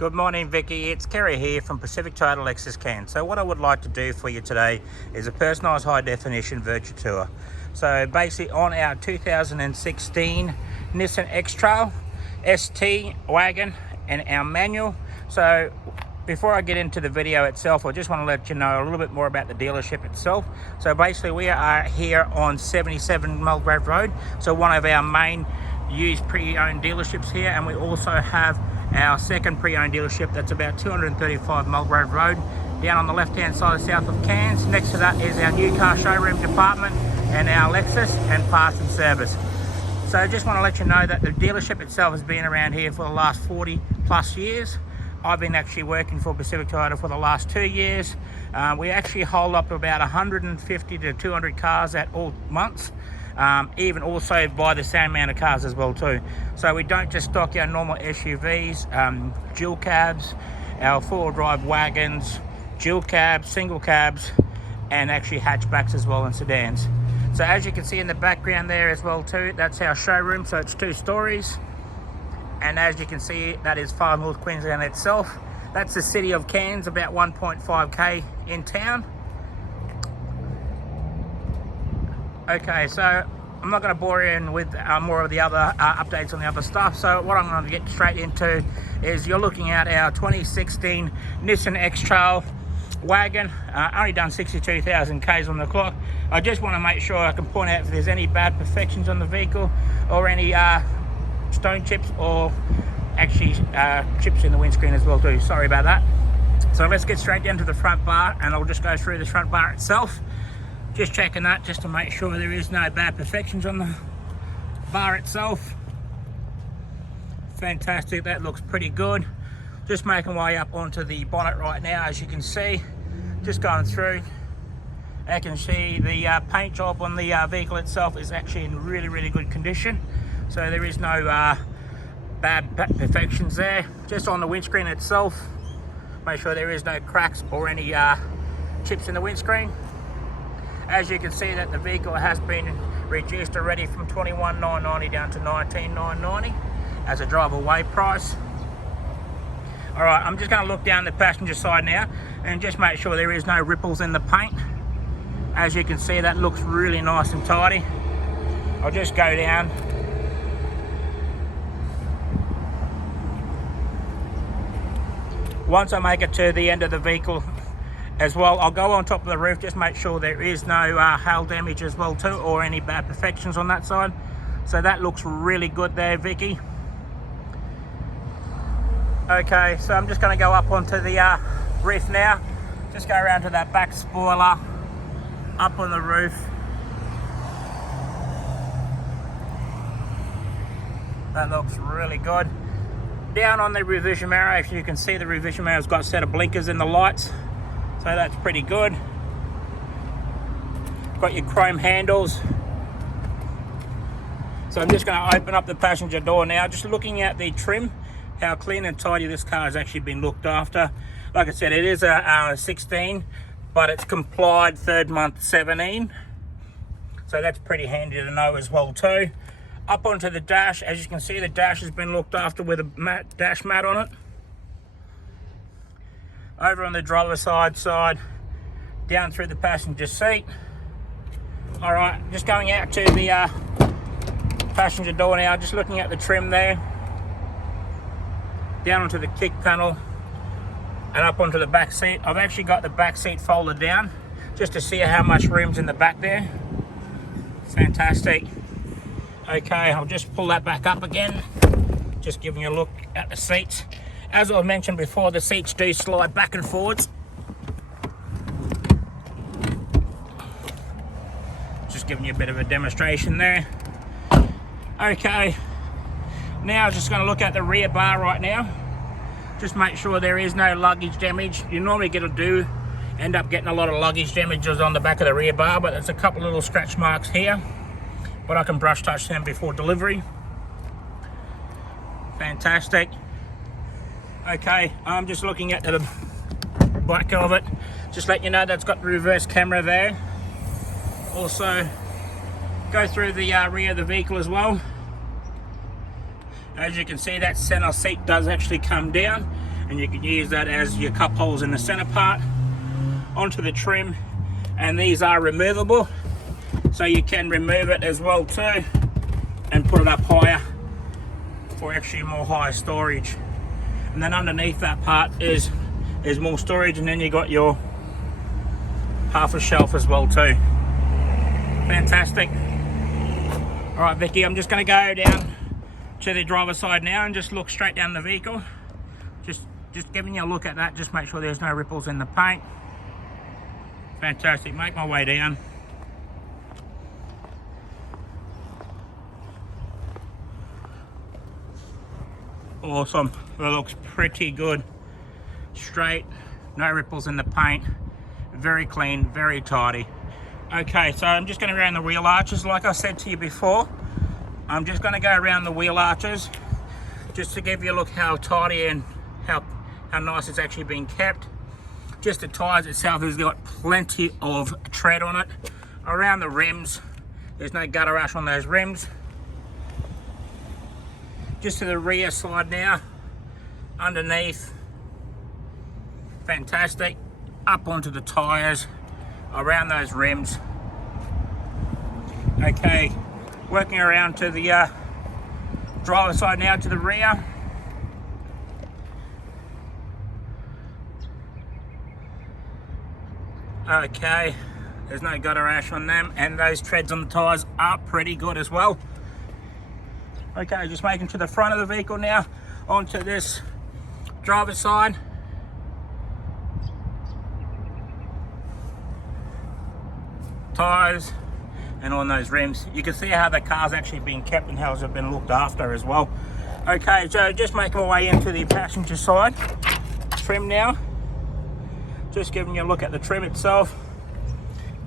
Good morning, Vicki. It's Kerry here from Untitled Chapter. So what I would like to do for you today is a personalised high definition virtual tour. So basically on our 2016 Nissan X-Trail, ST, Wagon and our manual. So before I get into the video itself, I just want to let you know a little bit more about the dealership itself. So basically we are here on 77 Mulgrave Road. So one of our main used pre-owned dealerships here, and we also have our second pre-owned dealership that's about 235 Mulgrave Road down on the left hand side south of Cairns. Next to that is our new car showroom department and our Lexus and parts and service. So I just want to let you know that the dealership itself has been around here for the last 40 plus years. I've been actually working for Pacific Toyota for the last 2 years. We actually hold up to about 150 to 200 cars at all months. Even also buy the same amount of cars as well too. So we don't just stock our normal SUVs, dual cabs, our four-wheel drive wagons, dual cabs, single cabs, and actually hatchbacks as well and sedans. So as you can see in the background there as well too, that's our showroom. So it's 2 stories. And as you can see, that is Far North Queensland itself. That's the city of Cairns, about 1.5k in town. Okay, so I'm not going to bore you in with more of the other updates on the other stuff. So what I'm going to get straight into is you're looking at our 2016 Nissan X-Trail Wagon. Only done 62,000 Ks on the clock. I just want to make sure I can point out if there's any bad perfections on the vehicle or any stone chips or actually chips in the windscreen as well too. Sorry about that. So let's get straight down to the front bar and I'll just go through the front bar itself. Just checking that just to make sure there is no bad perfections on the bar itself. Fantastic, that looks pretty good. Just making my way up onto the bonnet right now, as you can see. Just going through. I can see the paint job on the vehicle itself is actually in really good condition. So there is no bad perfections there. Just on the windscreen itself, make sure there is no cracks or any chips in the windscreen. As you can see that the vehicle has been reduced already from $21,990 down to $19,990 as a drive away price. Alright, I'm just going to look down the passenger side now and just make sure there is no ripples in the paint. As you can see, that looks really nice and tidy. I'll just go down. Once I make it to the end of the vehicle as well, I'll go on top of the roof, just make sure there is no hail damage as well too, or any bad perfections on that side. So that looks really good there, Vicki. Okay, so I'm just going to go up onto the roof now. Just go around to that back spoiler, up on the roof. That looks really good. Down on the revision mirror, if you can see, the revision mirror's got a set of blinkers in the lights. So that's pretty good. Got your chrome handles. So I'm just going to open up the passenger door now. Just looking at the trim, how clean and tidy this car has actually been looked after. Like I said, it is a 16, but it's complied 3rd month 17. So that's pretty handy to know as well too. Up onto the dash, as you can see, the dash has been looked after with a dash mat on it. Over on the driver's side, down through the passenger seat. All right, just going out to the passenger door now, just looking at the trim there. Down onto the kick panel and up onto the back seat. I've actually got the back seat folded down just to see how much room's in the back there. Fantastic. Okay, I'll just pull that back up again. Just giving you a look at the seats. As I mentioned before, the seats do slide back and forwards. Just giving you a bit of a demonstration there. Okay, now I'm just going to look at the rear bar right now. Just make sure there is no luggage damage. You normally end up getting a lot of luggage damages on the back of the rear bar, but there's a couple little scratch marks here. But I can brush touch them before delivery. Fantastic. Okay, I'm just looking at the back of it. Just let you know that's got the reverse camera there. Also, go through the rear of the vehicle as well. As you can see, that center seat does actually come down. and you can use that as your cup holders in the center part. Onto the trim, and these are removable, so you can remove it as well too and put it up higher for actually more higher storage. And then underneath that part is more storage, and then you got your half a shelf as well too. Fantastic. All right, Vicky, I'm just going to go down to the driver's side now and just look straight down the vehicle. Just giving you a look at that, just make sure there's no ripples in the paint. Fantastic. Make my way down. Awesome. It looks pretty good. Straight, no ripples in the paint. Very clean, very tidy. Okay, so I'm just going to go around the wheel arches. Like I said to you before, I'm just going to go around the wheel arches just to give you a look how tidy and how nice it's actually been kept. Just the tyres itself has got plenty of tread on it. Around the rims, there's no gutter rash on those rims. Just to the rear side now, underneath, fantastic. Up onto the tyres, around those rims. Okay, working around to the driver's side now, to the rear. Okay, there's no gutter rash on them, and those treads on the tyres are pretty good as well. Okay, just making to the front of the vehicle now, onto this driver's side. Tyres and on those rims. You can see how the car's actually been kept and how it's been looked after as well. Okay, so just making my way into the passenger side trim now. Just giving you a look at the trim itself.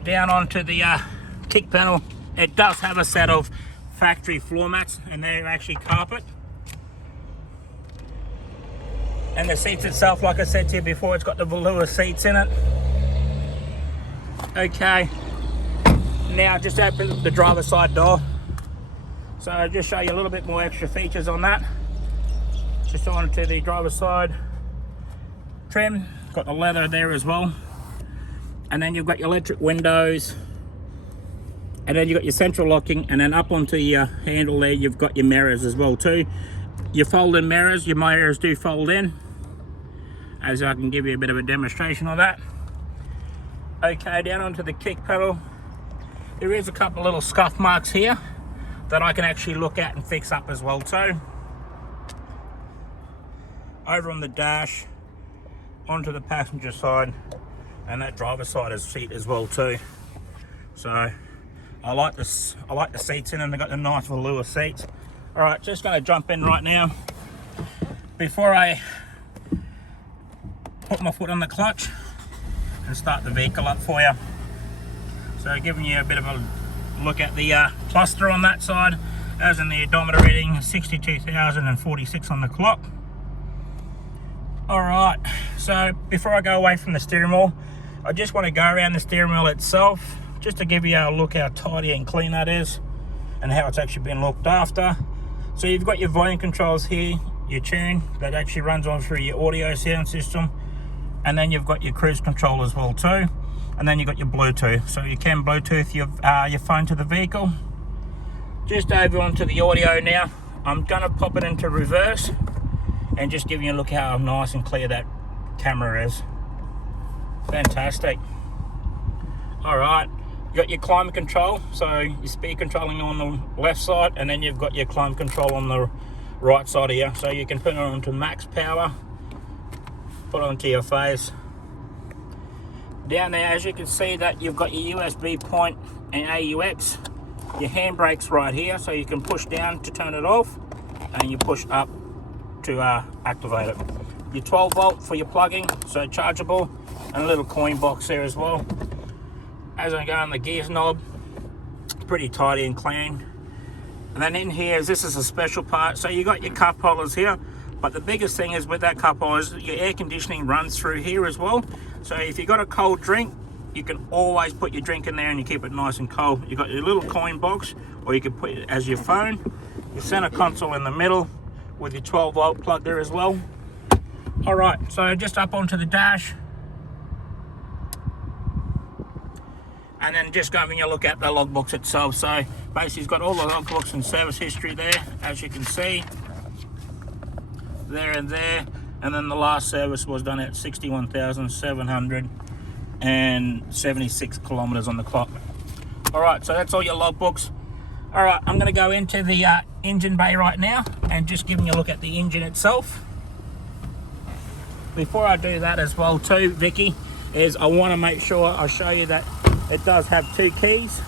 Down onto the kick panel, it does have a set of factory floor mats, and they're actually carpet. And the seats itself, like I said to you before, it's got the velour seats in it. Okay, now just open the driver's side door. So I'll just show you a little bit more extra features on that. Just onto the driver's side trim. Got the leather there as well, and then you've got your electric windows, and then you've got your central locking, and then up onto your handle there you've got your mirrors as well too. Your fold-in mirrors, your mirrors do fold in, as I can give you a bit of a demonstration of that. Okay, down onto the kick pedal, there is a couple of little scuff marks here that I can actually look at and fix up as well too. Over on the dash, onto the passenger side, and that driver's side seat as well too. So I like the seats in them. They've got the nice velour seats. All right, just going to jump in right now before I put my foot on the clutch and start the vehicle up for you. So giving you a bit of a look at the cluster on that side, as in the odometer reading 62,046 on the clock. All right, so before I go away from the steering wheel, I just want to go around the steering wheel itself just to give you a look how tidy and clean that is and how it's actually been looked after. So you've got your volume controls here, your tune that actually runs on through your audio sound system, and then you've got your cruise control as well too, and then you've got your Bluetooth, so you can Bluetooth your phone to the vehicle. Just over onto the audio now, I'm going to pop it into reverse and just giving you a look how nice and clear that camera is. Fantastic. All right, you got your climate control, so your speed controlling on the left side, and then you've got your climate control on the right side here, so you can put it onto max power, put it onto your face. Down there, as you can see, that you've got your USB point and AUX. Your handbrake's right here, so you can push down to turn it off, and you push up to activate it. Your 12 volt for your plugging, so chargeable, and a little coin box there as well. As I go on the gears knob, pretty tidy and clean. And then in here, this is a special part, so you got your cup holders here, but the biggest thing is with that cup holders, your air conditioning runs through here as well. So if you got a cold drink, you can always put your drink in there and you keep it nice and cold. You got your little coin box, or you can put it as your phone. Your center console in the middle with your 12 volt plug there as well. All right, so just up onto the dash, and then just having a look at the logbooks itself. So basically it's got all the logbooks and service history there, as you can see, there and there. And then the last service was done at 61,776 kilometers on the clock. All right, so that's all your logbooks. All right, I'm gonna go into the engine bay right now and just giving you a look at the engine itself. Before I do that as well too, Vicky, is I want to make sure I show you that it does have 2 keys.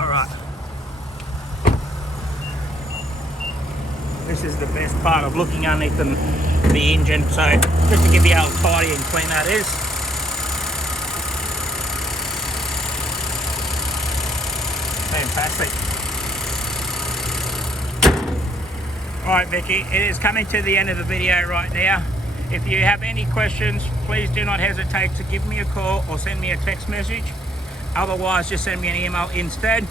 All right. This is the best part of looking underneath the engine. So just to give you how tidy and clean that is. Fantastic. All right, Vicky, it is coming to the end of the video right now. If you have any questions, please do not hesitate to give me a call or send me a text message. Otherwise, just send me an email instead.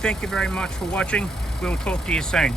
Thank you very much for watching. We'll talk to you soon.